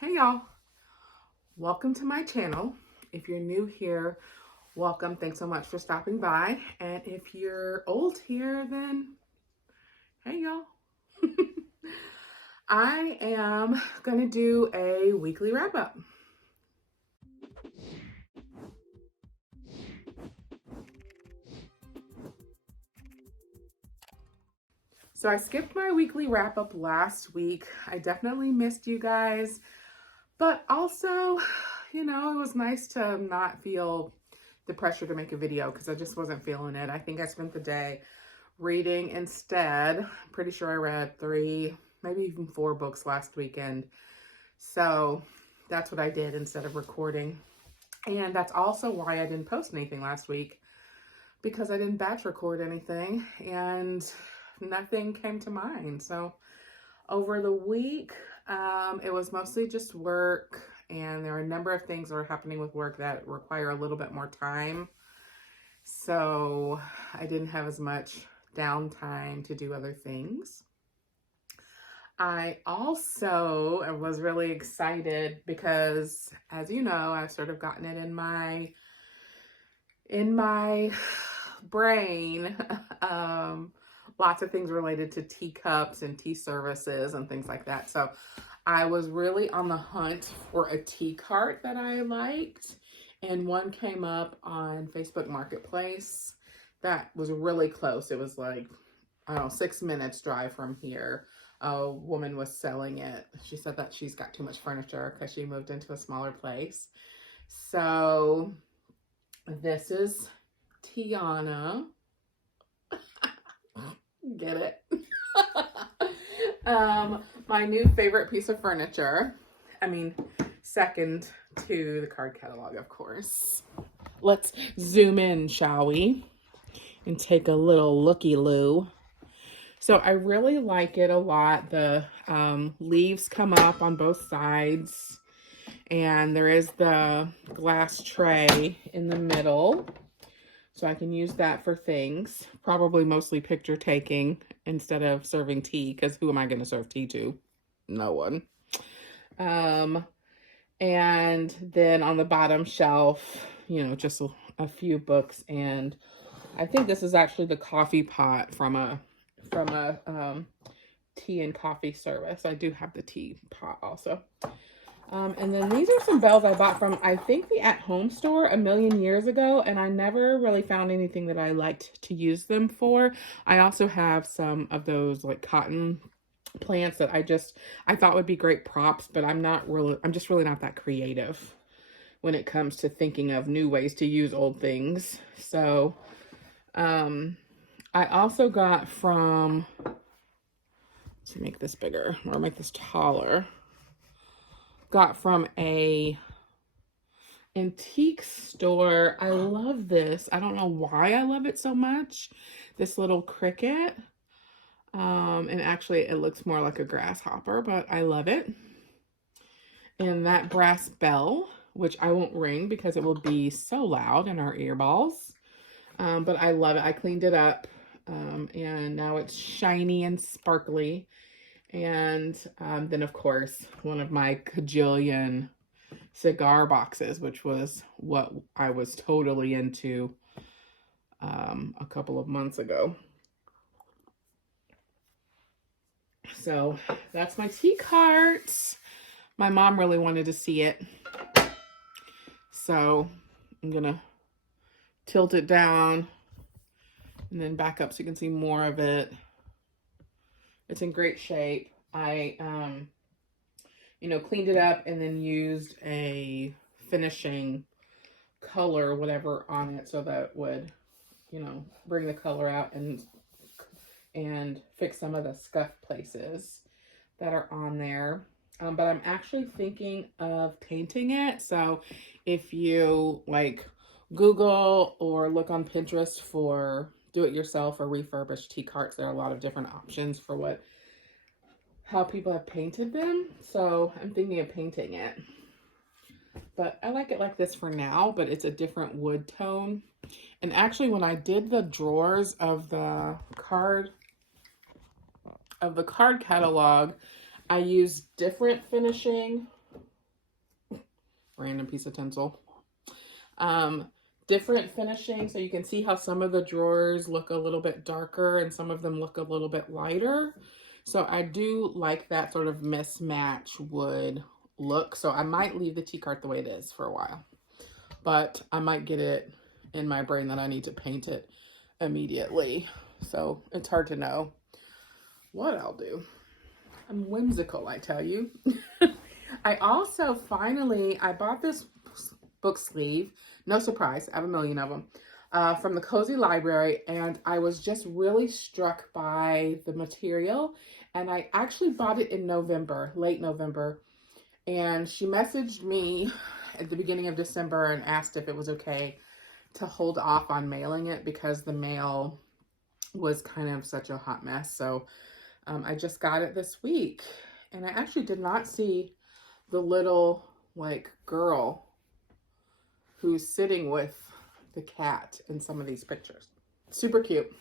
Hey y'all, welcome to my channel. If you're new here, welcome. Thanks so much for stopping by. And if you're old here, then hey y'all. I am gonna do a weekly wrap up. So I skipped my weekly wrap up last week. I definitely missed you guys, but also, it was nice to not feel the pressure to make a video because I just wasn't feeling it. I think I spent the day reading instead. I'm pretty sure I read 3, maybe even 4 books last weekend. So that's what I did instead of recording. And that's also why I didn't post anything last week, because I didn't batch record anything and nothing came to mind. So over the week, it was mostly just work, and there are a number of things that are happening with work that require a little bit more time. So I didn't have as much downtime to do other things. I also was really excited because, as you know, I've sort of gotten it in my brain, lots of things related to teacups and tea services and things like that. So I was really on the hunt for a tea cart that I liked, and one came up on Facebook Marketplace that was really close. It was like, I don't know, 6 minutes drive from here. A woman was selling it. She said that she's got too much furniture because she moved into a smaller place. So this is Tiana. Get it? My new favorite piece of furniture. I mean, second to the card catalog, of course. Let's zoom in, shall we? And take a little looky-loo. So I really like it a lot. The leaves come up on both sides, and there is the glass tray in the middle. So I can use that for things, probably mostly picture taking instead of serving tea, because who am I going to serve tea to? No one. And then on the bottom shelf, just a few books. And I think this is actually the coffee pot from a tea and coffee service. I do have the tea pot also. And then these are some bells I bought from, I think, the At Home store a million years ago, and I never really found anything that I liked to use them for. I also have some of those like cotton plants that I thought would be great props, but I'm just really not that creative when it comes to thinking of new ways to use old things. So, I also got from, let's make this bigger or make this taller. Got from a antique store. I love this. I don't know why I love it so much. This little cricket. And actually it looks more like a grasshopper, but I love it. And that brass bell, which I won't ring because it will be so loud in our earballs. But I love it. I cleaned it up. And now it's shiny and sparkly. And then, of course, one of my cajillion cigar boxes, which was what I was totally into a couple of months ago. So that's my tea cart. My mom really wanted to see it. So I'm going to tilt it down and then back up so you can see more of it. It's in great shape. I, cleaned it up and then used a finishing color, whatever, on it so that would, bring the color out and fix some of the scuff places that are on there. But I'm actually thinking of painting it. So if you Google or look on Pinterest for do-it-yourself or refurbished tea carts, there are a lot of different options for how people have painted them. So I'm thinking of painting it. But I like it like this for now, but it's a different wood tone. And actually, when I did the drawers of the card catalog, I used different finishing random piece of tinsel. Different finishing, so you can see how some of the drawers look a little bit darker and some of them look a little bit lighter. So I do like that sort of mismatch wood look. So I might leave the tea cart the way it is for a while, but I might get it in my brain that I need to paint it immediately. So it's hard to know what I'll do. I'm whimsical, I tell you. I also I bought this book sleeve. No surprise, I have a million of them. From the Cozy Library, and I was just really struck by the material. And I actually bought it in November, late November. And she messaged me at the beginning of December and asked if it was okay to hold off on mailing it because the mail was kind of such a hot mess. So I just got it this week, and I actually did not see the little like girl who's sitting with the cat in some of these pictures. Super cute.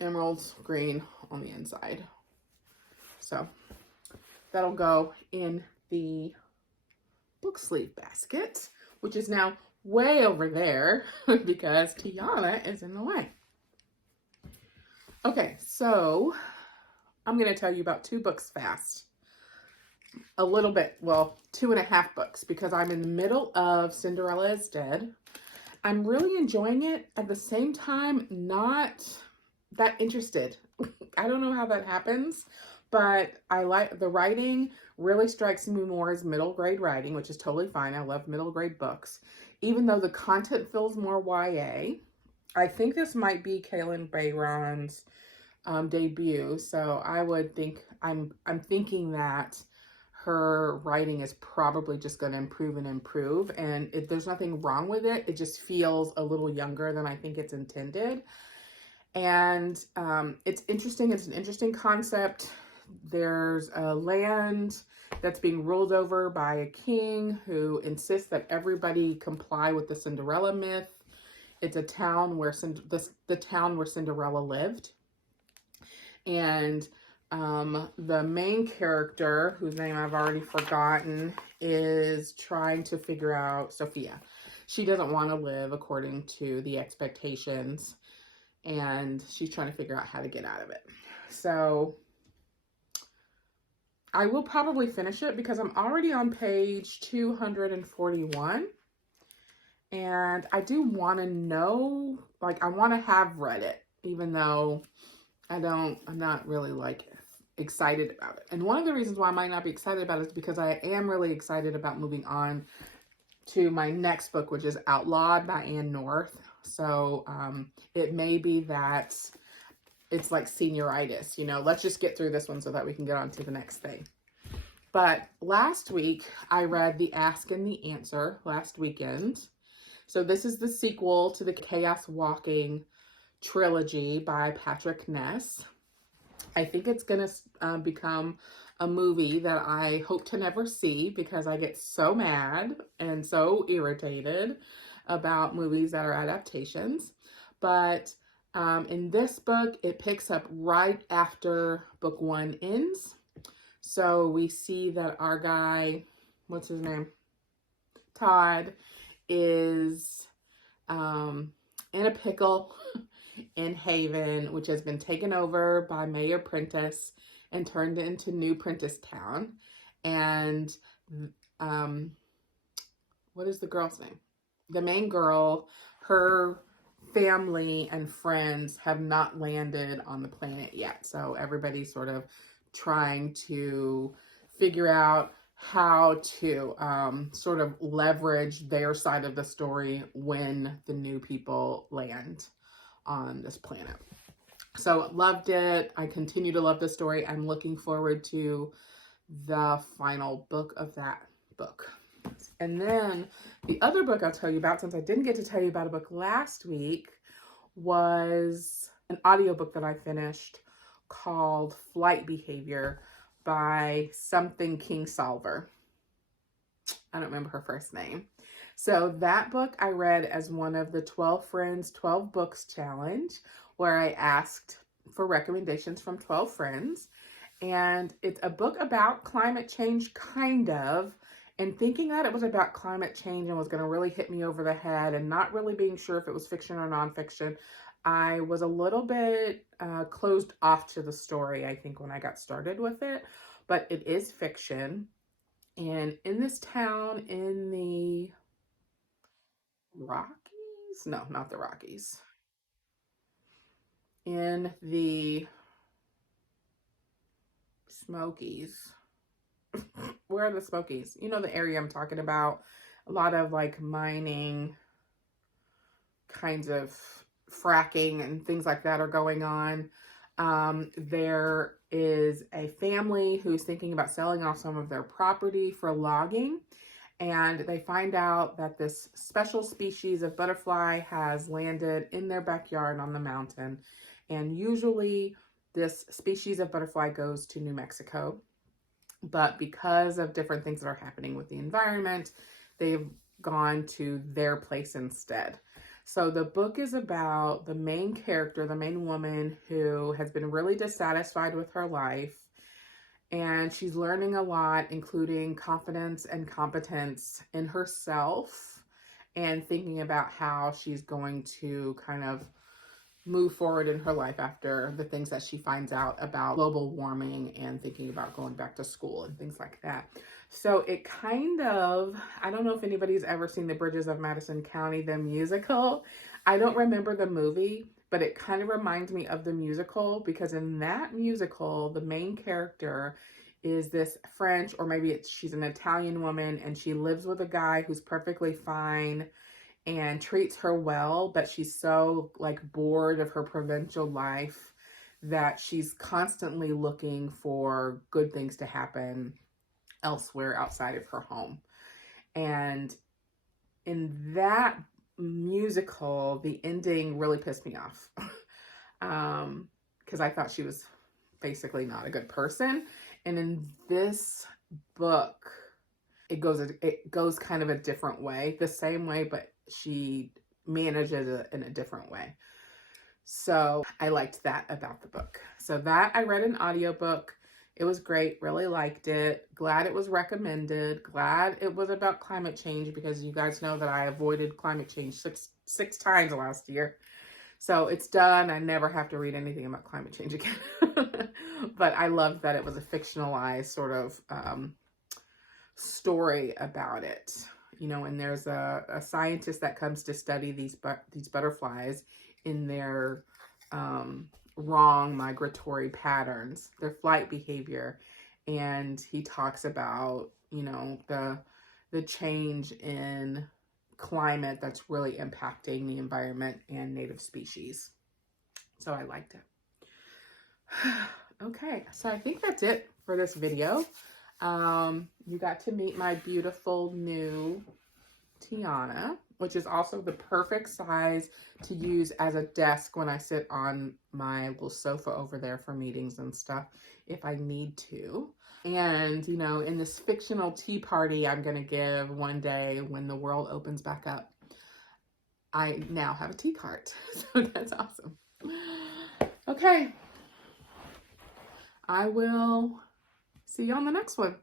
Emerald green on the inside. So that'll go in the book sleeve basket, which is now way over there because Tiana is in the way. Okay, so I'm going to tell you about 2 books fast. A little bit, well, 2.5 books, because I'm in the middle of Cinderella is Dead. I'm really enjoying it. At the same time, not that interested. I don't know how that happens, but I like the writing. Really strikes me more as middle grade writing, which is totally fine. I love middle grade books, even though the content feels more YA. I think this might be Kaylin Bayron's debut, so I would think I'm thinking that her writing is probably just going to improve and improve, and there's nothing wrong with it. It just feels a little younger than I think it's intended. And it's interesting. It's an interesting concept. There's a land that's being ruled over by a king who insists that everybody comply with the Cinderella myth. It's a town where the town where Cinderella lived. And the main character, whose name I've already forgotten, is trying to figure out Sophia. She doesn't want to live according to the expectations, and she's trying to figure out how to get out of it. So I will probably finish it because I'm already on page 241. And I do want to know, like, I want to have read it, even though I'm not really like excited about it. And one of the reasons why I might not be excited about it is because I am really excited about moving on to my next book, which is Outlawed by Anne North. So it may be that it's like senioritis, you know, let's just get through this one so that we can get on to the next thing. But last week I read The Ask and the Answer last weekend. So this is the sequel to the Chaos Walking trilogy by Patrick Ness. I think it's going to become a movie that I hope to never see because I get so mad and so irritated about movies that are adaptations. But in this book, it picks up right after book 1 ends. So we see that our guy, what's his name? Todd, is in a pickle in Haven, which has been taken over by Mayor Prentice and turned into New Prentice Town. And what is the girl's name? The main girl, her family and friends have not landed on the planet yet. So everybody's sort of trying to figure out how to sort of leverage their side of the story when the new people land on this planet. So loved it. I continue to love the story. I'm looking forward to the final book of that book. And then the other book I'll tell you about, since I didn't get to tell you about a book last week, was an audiobook that I finished called Flight Behavior by something Kingsolver. I don't remember her first name. So that book I read as one of the 12 Friends 12 Books Challenge, where I asked for recommendations from 12 friends. And it's a book about climate change, kind of, And thinking that it was about climate change and was going to really hit me over the head, and not really being sure if it was fiction or nonfiction, I was a little bit closed off to the story, I think, when I got started with it. But it is fiction. And in this town in the Rockies? No, not the Rockies. In the Smokies. Where are the Smokies? You know the area I'm talking about. A lot of like mining kinds of fracking and things like that are going on. There is a family who's thinking about selling off some of their property for logging, and they find out that this special species of butterfly has landed in their backyard on the mountain. And usually this species of butterfly goes to New Mexico, but because of different things that are happening with the environment, they've gone to their place instead. So the book is about the main character, the main woman, who has been really dissatisfied with her life, and she's learning a lot, including confidence and competence in herself, and thinking about how she's going to kind of move forward in her life after the things that she finds out about global warming, and thinking about going back to school and things like that. So it kind of, I don't know if anybody's ever seen The Bridges of Madison County, the musical. I don't remember the movie, but it kind of reminds me of the musical, because in that musical, the main character is this French, or maybe she's an Italian woman, and she lives with a guy who's perfectly fine and treats her well, but she's so like bored of her provincial life that she's constantly looking for good things to happen elsewhere outside of her home. And in that musical, the ending really pissed me off because I thought she was basically not a good person. And in this book, it goes kind of a different way, the same way, but she manages it in a different way. So I liked that about the book. So that I read an audiobook. It was great. Really liked it. Glad it was recommended. Glad it was about climate change, because you guys know that I avoided climate change six times last year. So it's done. I never have to read anything about climate change again. But I loved that it was a fictionalized sort of story about it. You know, and there's a scientist that comes to study these butterflies in their wrong migratory patterns, their flight behavior. And he talks about, you know, the change in climate that's really impacting the environment and native species. So I liked it. Okay, so I think that's it for this video. You got to meet my beautiful new Tiana, which is also the perfect size to use as a desk when I sit on my little sofa over there for meetings and stuff if I need to. And, you know, in this fictional tea party I'm going to give one day when the world opens back up, I now have a tea cart. So that's awesome. Okay. I will see you on the next one.